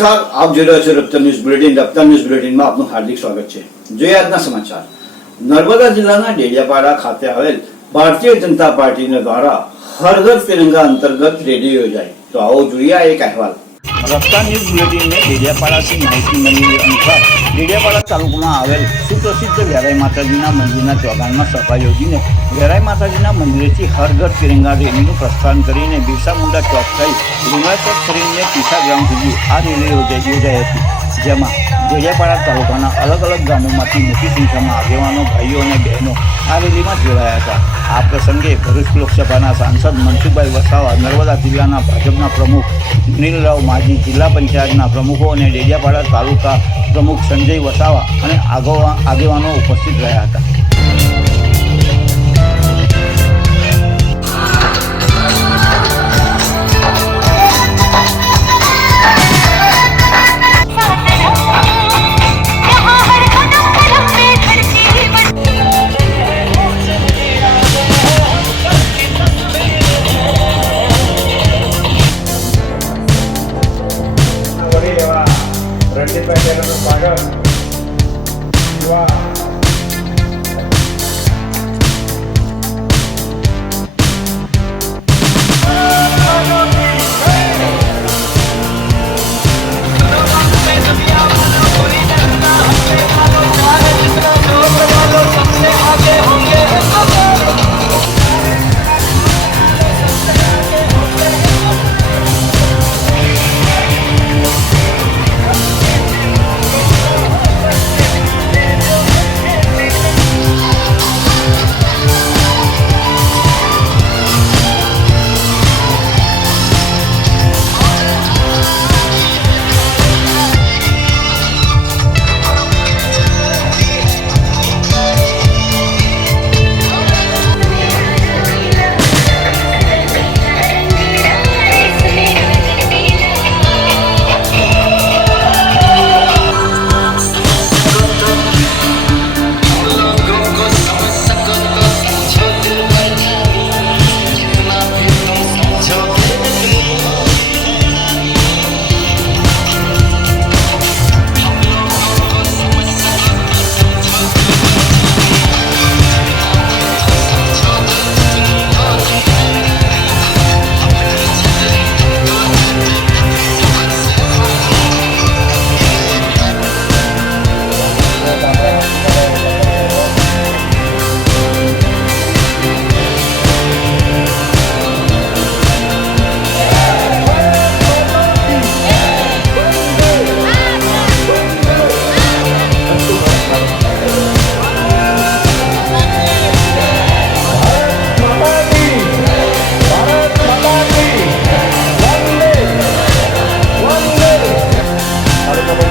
નમસ્કાર આપ જોઈ રહ્યા છો Raftaar news bulletin Raftaar news બુલેટિનમાં આપનું હાર્દિક સ્વાગત છે જોઈએ આજના સમાચાર નર્મદા જિલ્લાના ડેડિયાપાડા ખાતે આવેલ ભારતીય જનતા પાર્ટીના દ્વારા હર ઘર તિરંગા અંતર્ગત રેલી યોજાઈ તો આવો જોઈએ એક અહેવાલ રફતાર ન્યૂઝ બુલેટિનને ડેડિયાપાડાથી માહિતી મળી અનુસાર ડેડિયાપાડા તાલુકામાં આવેલ સુપ્રસિદ્ધ વેરાઈ માતાજીના મંદિરના ચોગાનમાં સભા યોજીને વેરાઈ માતાજીના મંદિરેથી હરઘર તિરંગા રેલીનું પ્રસ્થાન કરીને બિરસા મુંડા ચોક થઈ ડુંગરા ચોક કરીને પીછા ગ્રાઉન્ડ સુધી આ રેલી યોજાઈ હતી. જેમાં ડેડિયાપાડા તાલુકાના અલગ અલગ ગામોમાંથી મોટી સંખ્યામાં આગેવાનો, ભાઈઓ અને બહેનો આ રેલીમાં જોડાયા હતા. આ પ્રસંગે ભરૂચ લોકસભાના સાંસદ મનસુખભાઈ વસાવા, નર્મદા જિલ્લાના ભાજપના પ્રમુખ નીલરાવ માજી, જિલ્લા પંચાયતના પ્રમુખો અને ડેડિયાપાડા તાલુકા પ્રમુખ સંજય વસાવા અને આગેવા આગેવાનો ઉપસ્થિત રહ્યા હતા.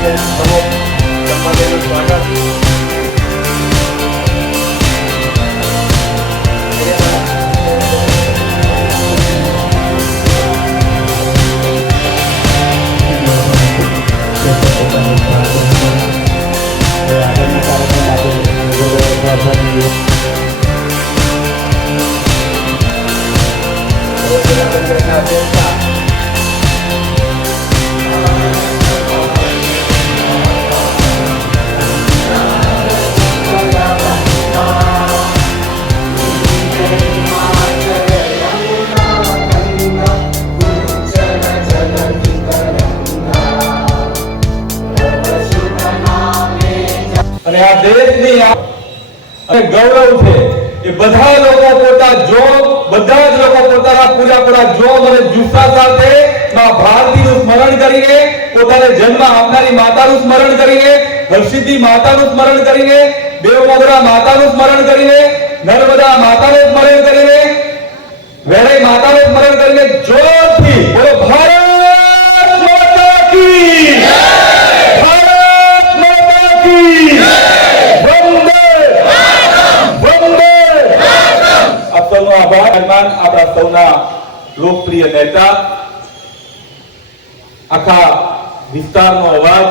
અને ગૌરવ છે એ બધા લોકો પોતા જોગ બધા જ લોકો પોતાના પૂરેપૂરા જોગ અને જુસ્સા સાથે માં ભારતીનું સ્મરણ કરીને, પોતાને જન્મ આપનારી માતાનું સ્મરણ કરીને હર્ષિદ્ધિ માતાનું સ્મરણ કરીને દેવમોગરા માતાનું સ્મરણ કરીને, નર્મદા માતાનું સ્મરણ કરીને, વેરાઈ માતાનું સ્મરણ કરીને જોરથી બોલો ભારત માતા કી ભારત માતા કી વંદે વંદે આપ સૌનો આભાર સન્માન આપણા સૌના લોકપ્રિય નેતા આખા વિસ્તારનો અવાજ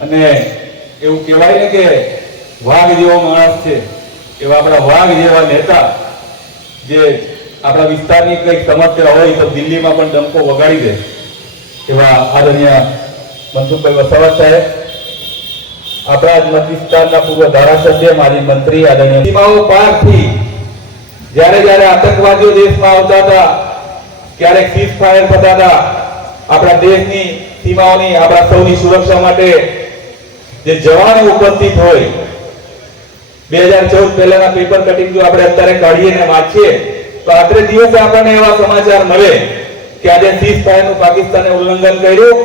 અને એવું કહેવાય ને કે વાઘ જેવો માણસ છે એવા આપણા વાઘ જેવા નેતા જે આપણા વિસ્તારની કંઈક સમસ્યા હોય તો દિલ્હીમાં પણ ડંકો વગાડી દે એવા આદરણીય મનસુખભાઈ વસાવા સાહેબ આપણા જ મત વિસ્તારના પૂર્વ ધારાસભ્ય માજી મંત્રી આદરણીય સીમાઓ પારથી જ્યારે જ્યારે આતંકવાદીઓ દેશમાં આવતા હતા, ક્યારેક સીઝ ફાયર થતા હતા, આપણા દેશની સીમાઓની, આપણા સૌની સુરક્ષા માટે જે જવાનો ઉપસ્થિત હોય, બે હજાર ચૌદ પહેલાના પેપર કટિંગ જો આપણે અત્યારે કાઢીએ ને વાંચીએ, તો આત્રે દિવસે આપણને એવા સમાચાર મળે કે આજે સીઝ ફાયરનું પાકિસ્તાને ઉલ્લંઘન કર્યું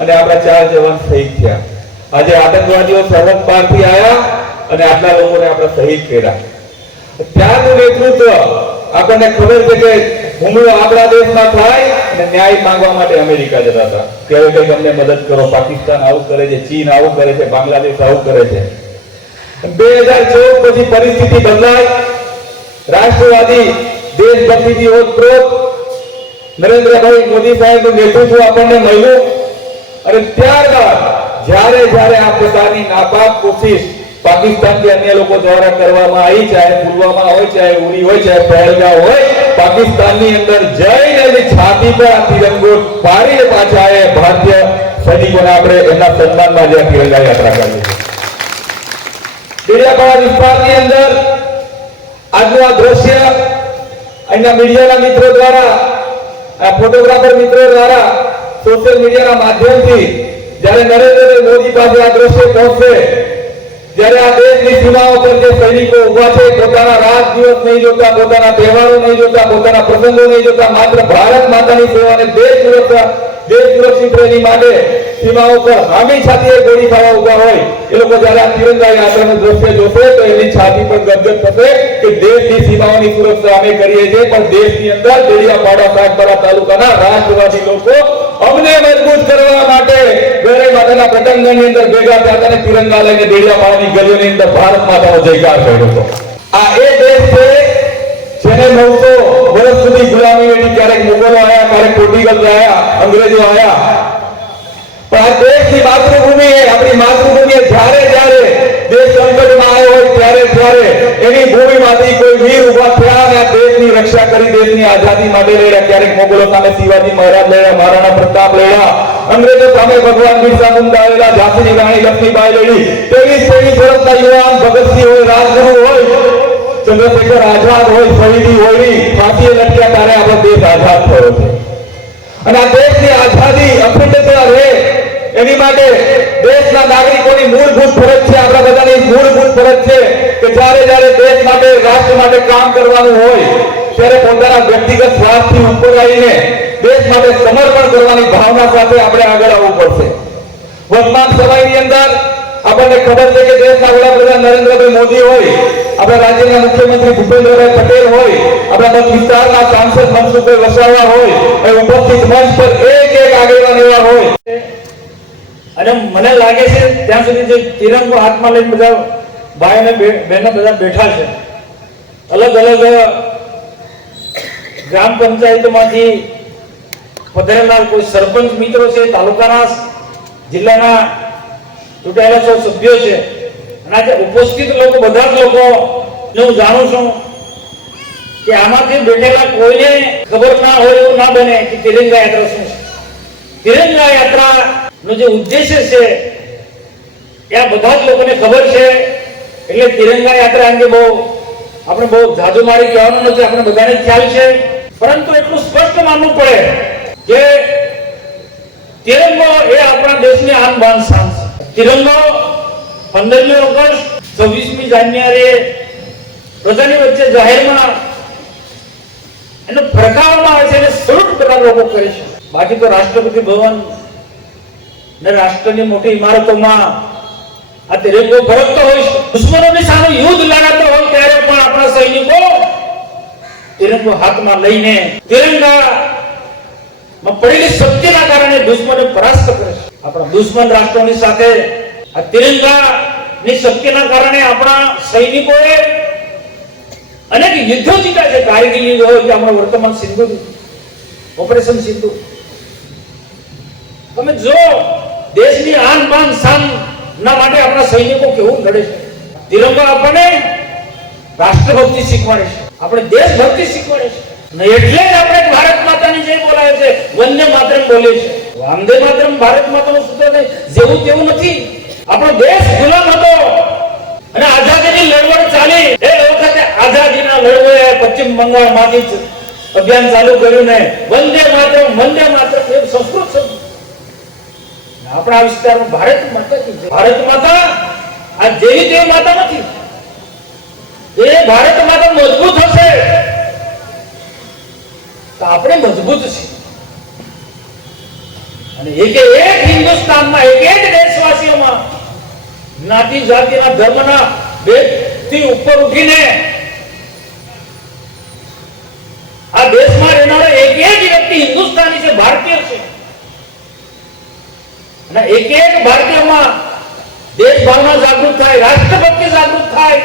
અને આપણા ચાર જવાન શહીદ થયા. આજે આતંકવાદીઓ સરહદ પારથી આવ્યા અને આટલા લોકોને આપણે શહીદ કર્યા. ત્યારનું નેતૃત્વ આપણને ખબર છે કે હુમલો આપણા દેશમાં થાય અને ન્યાય માંગવા માટે અમેરિકા જતા હતા. હવે કંઈક અમને મદદ કરો, પાકિસ્તાન આવું કરે છે, ચીન આવું કરે છે, બાંગ્લાદેશ આવું કરે છે. બે હજાર ચૌદ પછી પરિસ્થિતિ બદલાય. રાષ્ટ્રવાદી દેશભક્તિથી ઓતપ્રોત. નરેન્દ્રભાઈ મોદી સાહેબનું નેતૃત્વ આપણને મળ્યું. અને ત્યારબાદ જ્યારે જ્યારે આ પ્રકારની નાપાક કોશિશ પાકિસ્તાન કે અન્ય અંદર જઈને આ તિરંગો પાડીને પાછા એ ભારતીય સૈનિકોને આ ફોટોગ્રાફર મિત્રો દ્વારા સોશિયલ મીડિયાના માધ્યમથી જ્યારે નરેન્દ્ર મોદી પાસે આ દ્રશ્ય પહોંચશે જ્યારે આ દેશની સીમાઓ પર જે સૈનિકો ઊભા છે, પોતાના રાત દિવસ નહીં જોતા, પોતાના તહેવારો નહીં જોતા, પોતાના પ્રસંગો નહીં જોતા, માત્ર ભારત માતાની સેવા અને દેશ સુરક્ષા, દેશ સુરક્ષિત રહેની માટે સીમાઓ પર હામી છાતીએ ગોળી ખાવા ઊભા હોય. એ લોકો જ્યારે આ તિરંગા યાત્રાનું દ્રશ્ય જોશે, તો એની છાતી પર ગદગદ થશે કે દેશની સીમાઓની સુરક્ષા અમે કરીએ છીએ, પણ દેશની અંદર દેડિયાપાડા સાગબારા તાલુકાના રાષ્ટ્રવાદી લોકો અમને મજબૂત કરવા માટે ગરે માતાના પતંગની અંદર ભેગા થયા અને તિરંગા લઈને દેડિયાપાડાની ગલીઓની અંદર ભારત માતાનો જયકાર કર્યો હતો. આ એ દેશ છે જેને નવસો વર્ષ સુધી ગુલામી હતી ક્યારેક મુગલો આવ્યા ક્યારેક પોર્ટુગલ આવ્યા અંગ્રેજો આવ્યા પણ આ દેશની માતૃભૂમિ એ આપણી માતૃભૂમિ જ્યારે જ્યારે દેશ સંકટમાં આવ્યો હોય ત્યારે ત્યારે એની ભૂમિમાંથી કોઈ વીર ઊભા થયા અને દેશની રક્ષા કરી દેશની આઝાદી માટે લડ્યા. ક્યારેક મોગલો સામે શિવાજી મહારાજ લડ્યા, મહારાણા પ્રતાપ લડ્યા, અંગ્રેજો સામે ભગવાન બિરસા મુંડા આવેલા, ઝાંસીની રાણી લક્ષ્મીબાઈ લડી. તેવીસ તેવીસ વર્ષના યુવાન ભગતસિંહ હોય રાજગુરુ હોય, ચંદ્રશેખર આઝાદ હોય શહીદી હોય ફાંસીએ લટક્યા ત્યારે આપણો દેશ આઝાદ થયો છે. અને આ દેશની આઝાદી અખંડતા રહે. એની માટે દેશના નાગરિકોની મૂળભૂત ફરજ છે. આપણા બધાની મૂળભૂત ફરજ છે. કે જ્યારે જ્યારે દેશ માટે, રાષ્ટ્ર માટે કામ કરવાનું હોય, ત્યારે પોતાના વ્યક્તિગત સ્વાર્થથી ઉપર આવીને દેશ માટે સમર્પણ કરવાની ભાવના સાથે આપણે આગળ આવવું પડશે. વર્તમાન સમયની અંદર આપણને ખબર છે કે દેશના વડાપ્રધાન નરેન્દ્રભાઈ મોદી હોય, આપણા રાજ્યના મુખ્યમંત્રી ભૂપેન્દ્રભાઈ પટેલ હોય, આપણા મત વિસ્તારના સાંસદ મનસુખભાઈ વસાવા હોય એ ઉપસ્થિત મંચ પર એક એક આગેવાન એવા હોય. અને મને લાગે છે, ત્યાં સુધી જે તિરંગો હાથમાં લઈને બધા ભાઈ અને બહેનો બધા બેઠા છે. અલગ અલગ ગ્રામ પંચાયતમાંથી પધારેલા કોઈ સરપંચ મિત્રો છે, તાલુકાના જિલ્લાના ચૂંટાયેલા સૌ સભ્યો છે. અને આજે ઉપસ્થિત લોકો, બધા જ લોકો હું જાણું છું કે આમાંથી બેઠેલા કોઈને ખબર ના હોય એવું ના બને કે તિરંગા યાત્રા શું છે. તિરંગા યાત્રા નો જે ઉદ્દેશ્ય છે, એ બધા જ લોકોને ખબર છે એટલે તિરંગા યાત્રા અંગે બહુ આપણે બહુ જાદુ મારી કહેવાનું નથી, આપણે બધાને ખ્યાલ છે. પરંતુ એટલું સ્પષ્ટ માનવું પડે કે તિરંગો એ આપણા દેશની આન બાન શાન છે. તિરંગો પંદરમી ઓગસ્ટ, છવ્વીસમી જાન્યુઆરીએ પ્રજાની વચ્ચે જાહેરમાં એનો ફરકાવવામાં આવે છે અને સ્વરૂપ બધા લોકો કરે છે. બાકી તો રાષ્ટ્રપતિ ભવન ને રાષ્ટ્રની મોટી ઇમારતોમાં આ તિરંગો ભરકતો હોય છે. દુશ્મનોની સામે યુદ્ધ લડાતો હોય ત્યારે પણ આપણા સૈનિકો તિરંગો હાથમાં લઈને તિરંગા માં પડેલી શક્તિના કારણે દુશ્મને પરાસ્ત કરે છે. આપણા દુશ્મન રાષ્ટ્રોની સાથે આ તિરંગા ની શક્તિના કારણે આપણા સૈનિકોએ અનેક યુદ્ધો જીત્યા છે. કારગિલ હોય કે આપણા વર્તમાન સિંધુ ઓપરેશન સિંધુ. તમે જો દેશની આન બાન શાન ના માટે આપણા સૈનિકો કેવું લડે છે. તિરંગો આપણને રાષ્ટ્રભક્તિ શીખવાડે છે. આપણે દેશભક્તિ શીખવાડે છે. એટલે જ આપણે ભારત માતાની જય બોલાવે છે. વંદે માતરમ બોલે છે વંદે માતરમ ભારત માતાનું સૂત્ર જેવું તેવું નથી. આપણો દેશ ગુલામ હતો. અને આઝાદીની લડવડ ચાલી. એ વખતે આઝાદીના લડવડે પશ્ચિમ બંગાળમાંથી જ અભિયાન ચાલુ કર્યું ને વંદે માતરમ વંદે માતરમ એ સંસ્કૃત શબ્દ. આપણા વિસ્તારમાં ભારત માતા ભારત માતા આ જેવી તેવી માતા નથી. એ ભારત માતા મજબૂત હશે. તો આપણે મજબૂત છીએ. અને એક એક હિન્દુસ્તાનમાં, એક એક દેશવાસીઓમાં જ્ઞાતિ જાતિના ધર્મના ભેદથી ઉપર ઉઠીને આ દેશમાં રહેનારો એક એક વ્યક્તિ હિન્દુસ્તાની છે ભારતીય છે અને એક એક ભારતીયમાં દેશ ભાવના જાગૃત થાય રાષ્ટ્રભક્તિ જાગૃત થાય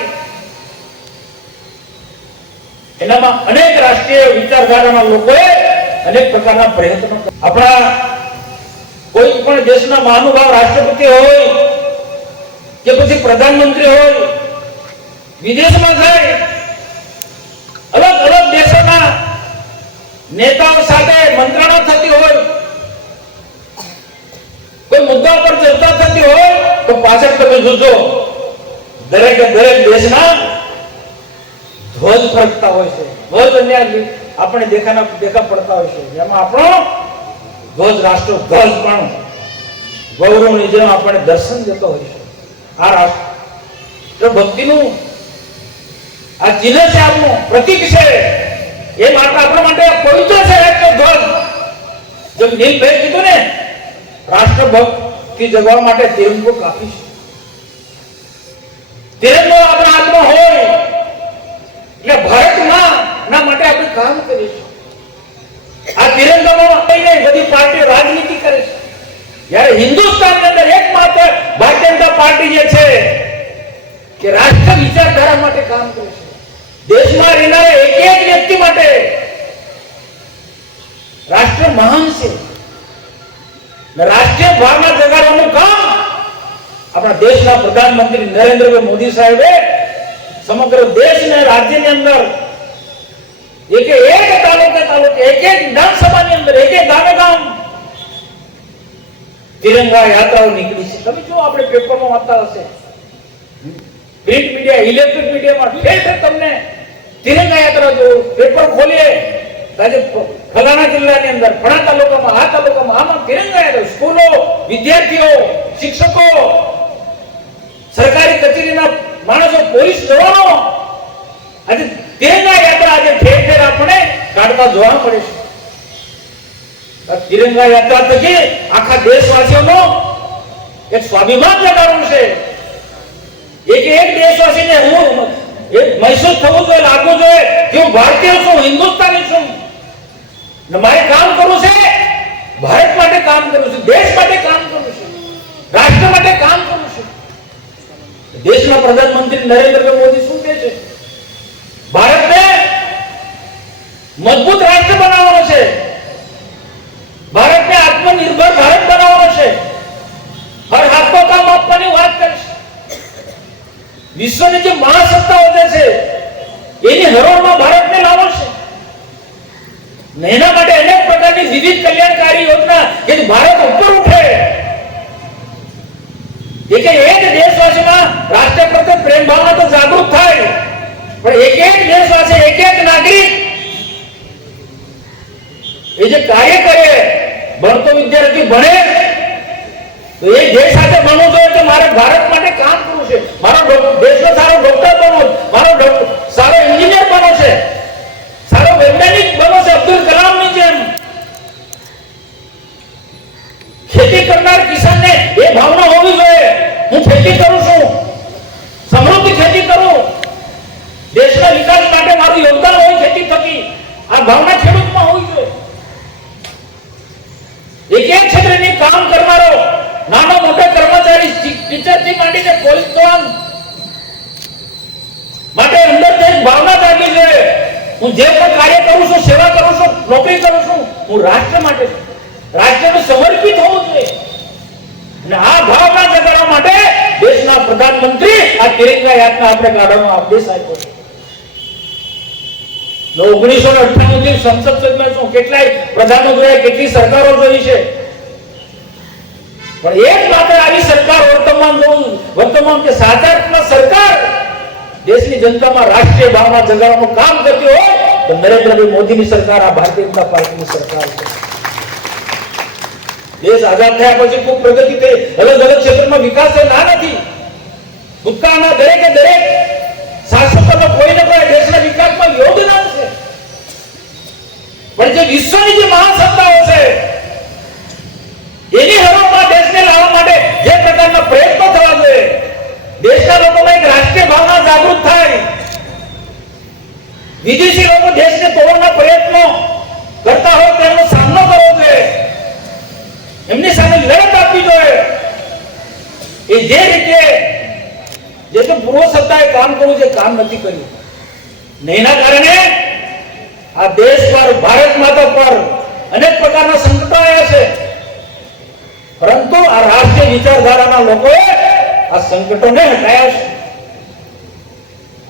એનામાં અનેક રાષ્ટ્રીય વિચારધારાના લોકોએ અનેક પ્રકારના પ્રયત્નો આપણા કોઈ પણ દેશના મહાનુભાવ રાષ્ટ્રપતિ હોય કે પછી પ્રધાનમંત્રી હોય, વિદેશમાં જાય, અલગ અલગ દેશોના નેતાઓ સાથે મંત્રણા થતી હોય, કોઈ મુદ્દા પર ચર્ચા થતી હોય, તો પાછળ તમે જોજો. દરેક દરેક દેશના ધ્વજ ફરકતા હોય છે. ધ્વજ અન્ય આપણે દેખાના દેખા પડતા હોય છે. એમાં આપણો ધ્વજ રાષ્ટ્ર ધ્વજ પણ ગૌરવની જેમ આપણે દર્શન દેતો હોય છે. આ રાષ્ટ્ર ભક્તિનું આ ચિહ્ન છે આપણું પ્રતીક છે. એ માટે આપણા માટે પવિત્ર છે રાષ્ટ્ર ધ્વજ. જેમ નીલભાઈ કીધું ને, રાષ્ટ્ર ભક્તિ જગવા માટે તિરંગો કાપી છે. તિરંગો સાહેબે સમગ્ર દેશ ને રાજ્યની અંદર એક એક તાલુકે તાલુકે એક એક વિધાનસભાની અંદર એક એક ગામે ગામ તિરંગા યાત્રાઓ નીકળી છે. તમે જો આપણે પેપરમાં વાંચતા હશે. પ્રિન્ટ મીડિયા, ઇલેક્ટ્રિક મીડિયામાં ઠેર તમને તિરંગા યાત્રા જો પેપર ખોલીએ આજે ફલાણા જિલ્લાની અંદર ફળા તાલુકામાં, આ તાલુકામાં આમાં તિરંગા યાત્રા. સ્કૂલો, વિદ્યાર્થીઓ, શિક્ષકો સરકારી કચેરીના માણસો પોલીસ જવાનો. આજે તિરંગા યાત્રા આજે ઠેર ઠેર આપણે કાઢતા જોવા મળે છે. તિરંગા યાત્રા થકી આખા દેશવાસીઓનો એક સ્વાભિમાન જગાડવું છે. એક એક દેશવાસીને હું એક મહેસૂસ થવું જોઈએ, લાગવું જોઈએ કે હું ભારતીય છું, હિન્દુસ્તાની છું. ને મારે કામ કરવું છે. ભારત માટે કામ કરવું છે, દેશ માટે કામ કરવું છે. રાષ્ટ્ર માટે કામ કરવું છે. દેશના પ્રધાનમંત્રી નરેન્દ્રભાઈ મોદી શું કહે છે? ભારતને મજબૂત રાષ્ટ્ર બનાવવાનો છે. ભારતને આત્મનિર્ભર ભારત બનાવવાનો છે. હર હાથો કામ આપવાની વાત કરે છે વિશ્વની જે મહાસત્તાઓ જે છે, એની હરોળમાં ભારતને લાવો છે. એના માટે અનેક પ્રકારની વિવિધ કલ્યાણકારી યોજના કે ભારત ઉપર ઉઠે. એ કે રાષ્ટ્ર પ્રત્યે પ્રેમ ભાવના તો જાગૃત થાય. પણ એક એક દેશવાસી એક એક નાગરિક એ જે કાર્ય કરે, ભણતો વિદ્યાર્થી ભણે, તો એ દેશ સાથે ભણવું જોઈએ તો મારે ભારત માટે કામ કરવું છે. મારો દેશનો સારો ડોક્ટર બનવો, મારો સારો એન્જિનિયર બનવો છે સારો વૈજ્ઞાનિક બનવો છે અબ્દુલ કલામની જેમ ખેતી કરનાર કિસાનને એ ભાવના હોવી જોઈએ હું ખેતી કરું છું સમૃદ્ધ ખેતી કરું દેશના વિકાસ માટે મારું યોગદાન હોય ખેતી થકી આ ભાવના ખેડૂતમાં હોવી જોઈએ એક એક ક્ષેત્રની કામ કરનારો નાનો મોટો કર્મચારી ટીચરથી માંડીને પોલીસ જવાન માટે અંદરથી એક ભાવના જાગી જોઈએ હું જે પણ કાર્ય કરું છું સેવા કરું છું નોકરી કરું છું હું રાષ્ટ્ર માટે રાષ્ટ્રને સમર્પિત હોવું જોઈએ. અને આ ભાવના જગાડવા માટે દેશના પ્રધાનમંત્રી આ તિરંગા યાત્રા આપણે કાઢવાનો આદેશ આપ્યો છે. ઓગણીસો ને અઠ્ઠાણું થી સંસદ સદમાં શું કેટલાય પ્રધાનો જોયા કેટલી સરકારો જોઈ છે. પણ એક માત્ર આવી સરકાર વર્તમાન વર્તમાન કે સાધારણ સરકાર દેશની જનતામાં રાષ્ટ્રીય ભાવના જગાડવાનું કામ કરતી હોય તો નરેન્દ્રભાઈ મોદીની સરકાર, આ ભારતીય જનતા પાર્ટીની સરકાર છે. દેશ આઝાદ થયા પછી ખૂબ પ્રગતિ થઈ અલગ અલગ ક્ષેત્રમાં વિકાસ થયો ના નથી. ભૂતકાળના દરેકે દરેક શાસકોનો કોઈ ને કોઈ દેશના વિકાસમાં યોગદાન છે પણ જે વિશ્વની જે મહાસત્તાઓ છે, એની હરોળમાં દેશને લાવવા માટે જે પ્રકારના પ્રયત્નો થવા જોઈએ. દેશના લોકોમાં એક રાષ્ટ્રીય ભાવના જાગૃત થાય. વિદેશી લોકો દેશને તોડવાના પ્રયત્નો કરતા હોય એમની સામે લડત આપવી જોઈએ. એ જે રીતે જે તો પૂર્વ સત્તાએ કામ કરવું છે, કામ નથી કર્યું. ને કારણે આ દેશ પર ભારત માતા પર અનેક પ્રકારના સંકટો આવ્યા છે. પરંતુ આ રાષ્ટ્રીય વિચારધારાના લોકોએ આ સંકટોને હટાયા છે.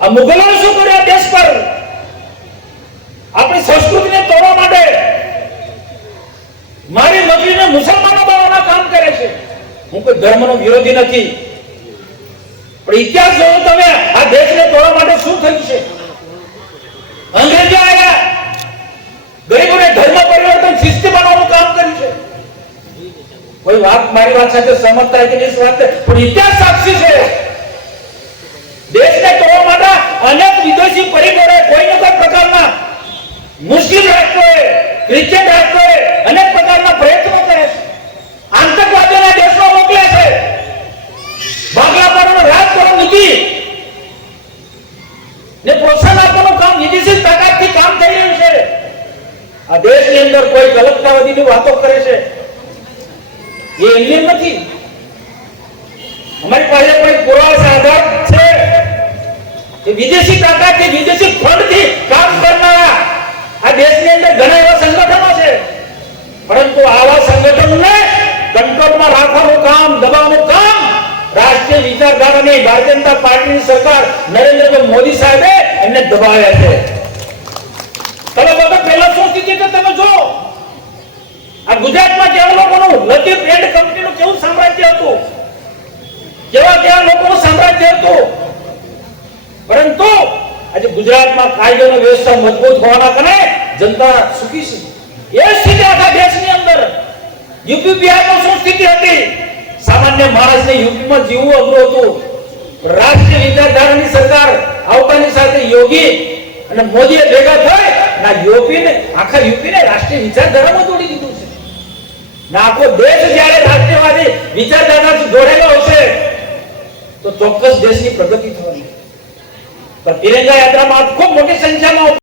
આ મુગલોએ શું કર્યું દેશ પર? આપણી સંસ્કૃતિને તોડવા માટે મારી મજૂરીને મુસલમાનો કામ કરે છે. હું કોઈ ધર્મનો વિરોધી નથી. પણ ઇતિહાસ જોવો તમે, આ દેશને તોડવા માટે શું થયું છે? અંગ્રેજો આવ્યા ગરીબોને ધર્મ પરિવર્તન શિસ્ત બનાવવાનું કામ કર્યું છે. કોઈ વાત મારી વાત સાથે સહમત થાય કે નહીં વાત. પણ ઇતિહાસ સાક્ષી છે. દેશને તોડવા માટે અનેક વિદેશી પરિબળોએ કોઈ ને કોઈ પ્રકારના મુસ્લિમ રાષ્ટ્રોએ ક્રિશ્ચિયન રાષ્ટ્રોએ અનેક પ્રકારના પ્રયત્નો કરે છે આતંકવાદીઓના દેશમાં મોકલે છે ભાગલા પાડવાનો રાજ કરો નીતિ ને અંદર ઘણા એવા સંગઠનો છે. પરંતુ આવા સંગઠનોને કંટ્રોલમાં રાખવાનું કામ, દબાવવાનું કામ રાષ્ટ્રીય વિચારધારાની ભારતીય પાર્ટીની સરકાર નરેન્દ્ર મોદી સાહેબે એમને દબાવ્યા છે. તમે બધા પહેલા શું સ્થિતિ કે તમે જો, આ ગુજરાતમાં કેવા લોકોનું લતીફ એન્ડ કંપનીનું કેવું સામ્રાજ્ય હતું? કેવા કેવા લોકોનું સામ્રાજ્ય હતું? પરંતુ આજે ગુજરાતમાં કાયદોનો વ્યવસ્થા મજબૂત હોવાના કારણે જનતા સુખી છે. એ સ્થિતિ આખા દેશની અંદર. યુપી બિહારમાં શું સ્થિતિ હતી? સામાન્ય માણસને યુપીમાં જીવવું અઘરું હતું. રાષ્ટ્રીય વિચારધારાની સરકાર આવતાની સાથે યોગી અને મોદીએ ભેગા થઈ ના યુપીને, આખા યુપીને રાષ્ટ્રીય વિચારધારામાં જોડી દીધું છે. ના આખો દેશ જ્યારે રાષ્ટ્રીયવાદી વિચારધારાથી જોડેલો હશે, તો ચોક્કસ દેશની પ્રગતિ થવાની. પણ તિરંગા યાત્રામાં ખૂબ મોટી સંખ્યામાં